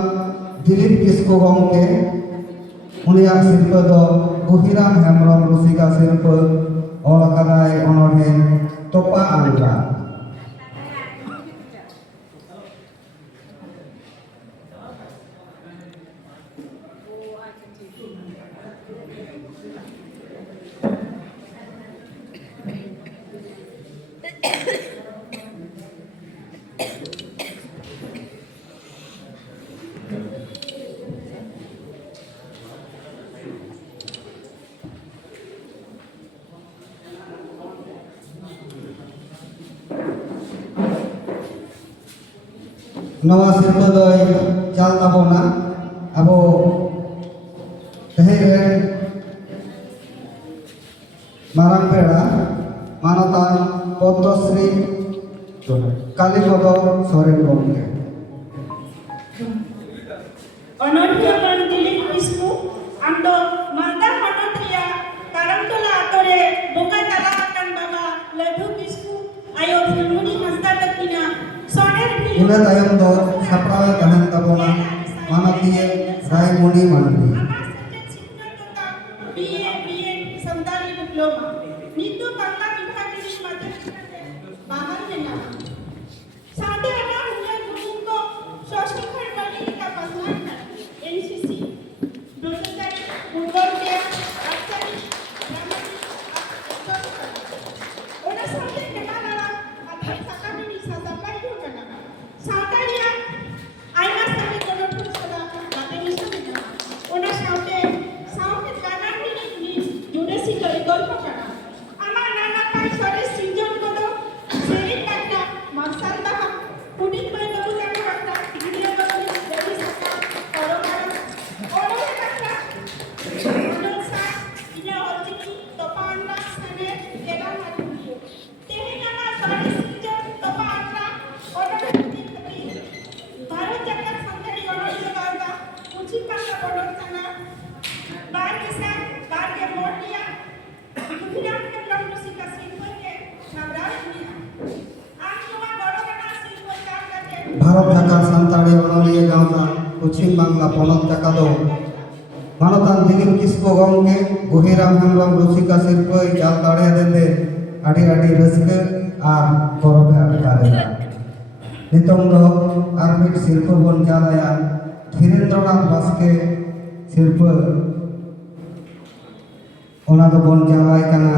दिलीप किस्कु गंके उनियाग शिल्प दो गुहिराम हेम्ब्रम रुसिका शिल्प ओलकादाय अनोढ़े तोपा आंग्रा नवा शिल्प दोय चाल ताबोना अब तेहेरे मारांग पेड़ा मानतान पद्मश्री कालीपद सोरेन गंके अनोढ़िया मान दिलीप किस्कु आम दो मालदा हनत रिया कारमतला आतरे बोका ताला आकान बाबा लड्डू किस्कु आयो फुलमुनी Hansda तकिना सोनेर ina tayong do saprawe tahan tabona manatiye Raymoni Mandi আমার সাবজেক্ট শিক্ষকতা বিএ সন্তানি ডিপ্লোমা নিতু বাংলা বিভাগের মাধ্যমে বাহার নেনা साथे আমার হুয়া গুরুঙ্গ সশিক্ষণ বালিকা পাসওয়ান এনসিসি ব্রহ্মচারী পূর্ববিদ্যা আচারি ওনা সাথে কেনালা আধার সাকামিনি সাদাপাই ঢোকানা সাঁতারিয়া আইনা সাথে কোনো ফুসলা বাতে নিশানা ওনা সাথে কানানি নি জুড়েছি গল্প করা আমার নানা পাই সরে সৃজন কত সেই কাটা মাসাল দাহা পুডিং বাই বাবু জানা কাটা ভিডিও বাবু দেবী সাকা করোনা ওনা কাটা অনুসা ইনা অর্জিনি তপান্না সানে কেলা মারি তেহে নানা সরে সৃজন তপান্না ওনা भारत जगत संतरी गणोलिया गावता उची पांगा बडोंचाना बार केसा बार के मोटिया गुहिराम के लमनुसिका शिल्पके नवराजनिया आज नवा गड़गना शिल्प चार करके भारत जाकार सान्ताड़ी अनोलिया गावता पश्चिम बांगला पनत जाकादो मानतान दिलीप किस्कु गंके गुहिराम हेम्ब्रम रुसिका शिल्प चाल दाड़े देते आड़ी आड़ी रस्के आर गौरवे आटकारेगा नितों दो आर्मिक शिल्प बन चालाया धीरेन्द्रनाथ बास्के शिल्प ओना दो बन चालाय काना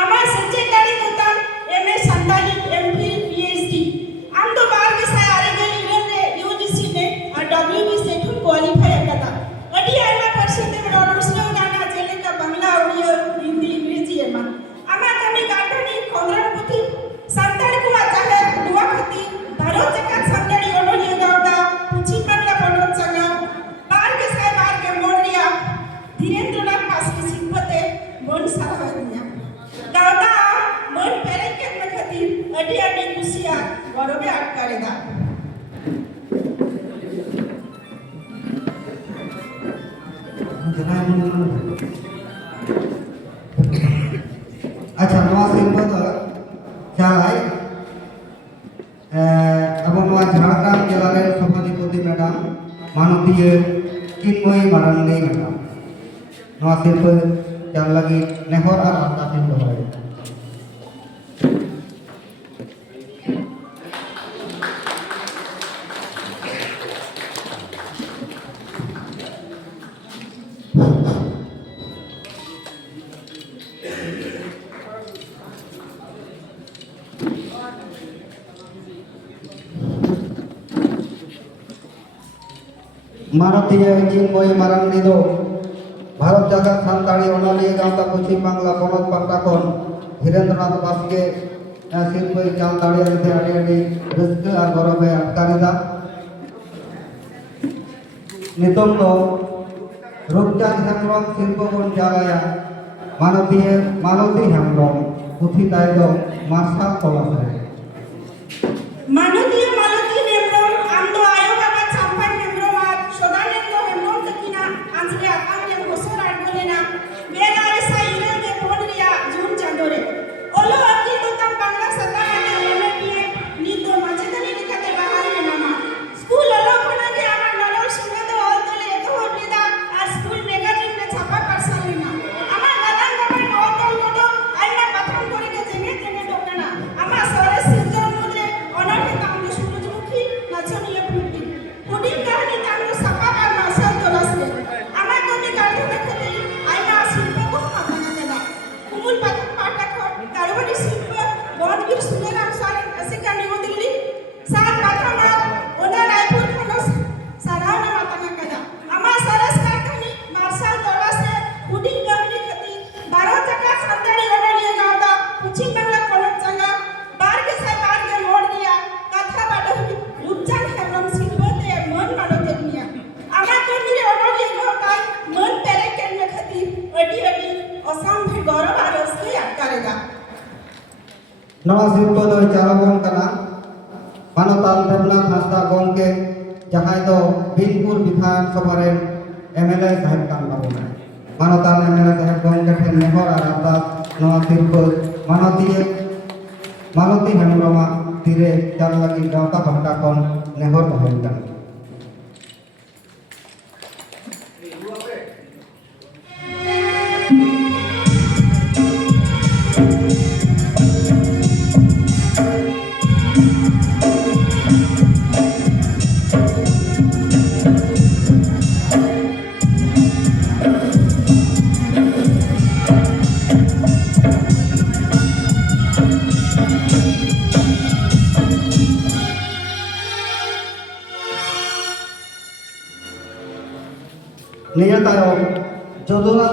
আমার সেক্রেটারি কোতান এমএ संताली एमफिल पीएचडी आम तो बार के साय आरे गई इरे यूजीसी ने और डब्ल्यूबी से ठुन क्वालिफाई करता अडी आइमा परिषद में ऑनर्सलो गाना जेले का बांग्ला ऑडियो हिंदी अंग्रेजी एमा आमा कमी गाठनी खोदरा पुथी संताली को आता है दुआ खती भारत जगत संताली ओनोलिया गावता पुची बांग्ला पनोत संगा बार के साय बार के मोड़िया धीरेन्द्रनाथ पास की सिंपते बन सारा दिया गावता मन पेरे के खती अडी अडी खुशिया गौरवे आटकारेगा अच्छा नवा शिल्प तो चालाय अब नवा झारखंड जिला रे सभापति मैडम माननीय चिन्मयी मारांडी मैडम नवा शिल्प चाल लगी नेहर और आकाशिन दोबारे माननीय चिन्मयी मारांडी दो भारत जागत सान्ताड़ी अनोलिया गावता पश्चिम बांगला पनत पाटा खन धीरेन्द्रनाथ बास्के शिल्प चाल दाड़िया देते आड़ी आड़ी रस्के और गौरवे आटकारेदा नितों दो रूपचांद हेम्ब्रम शिल्प बन चालाया मानती हेम्ब्रम पुथी ताय दो मार्शाल कलासे माननीय मालती हेम्ब्रम आम दो आयो बाबा चांपा हेम्ब्रम আর সদানন্দ হেমব্রম ᱡᱟᱭᱜᱟ नवा शिल्प दो चालकन कना मानतान देवनाथ हांसदा गमके जहां दो बीनपुर विधानसभा रे एमएलए साहेब कान बाबूना मानतान एमएलए साहेब गमके ठेन नेहर और अरदास नवा शिल्प मालती हेमब्रमा तीरे चाल लगी गावता भाटा कन नेहर बहन कान निया तायम जोदोना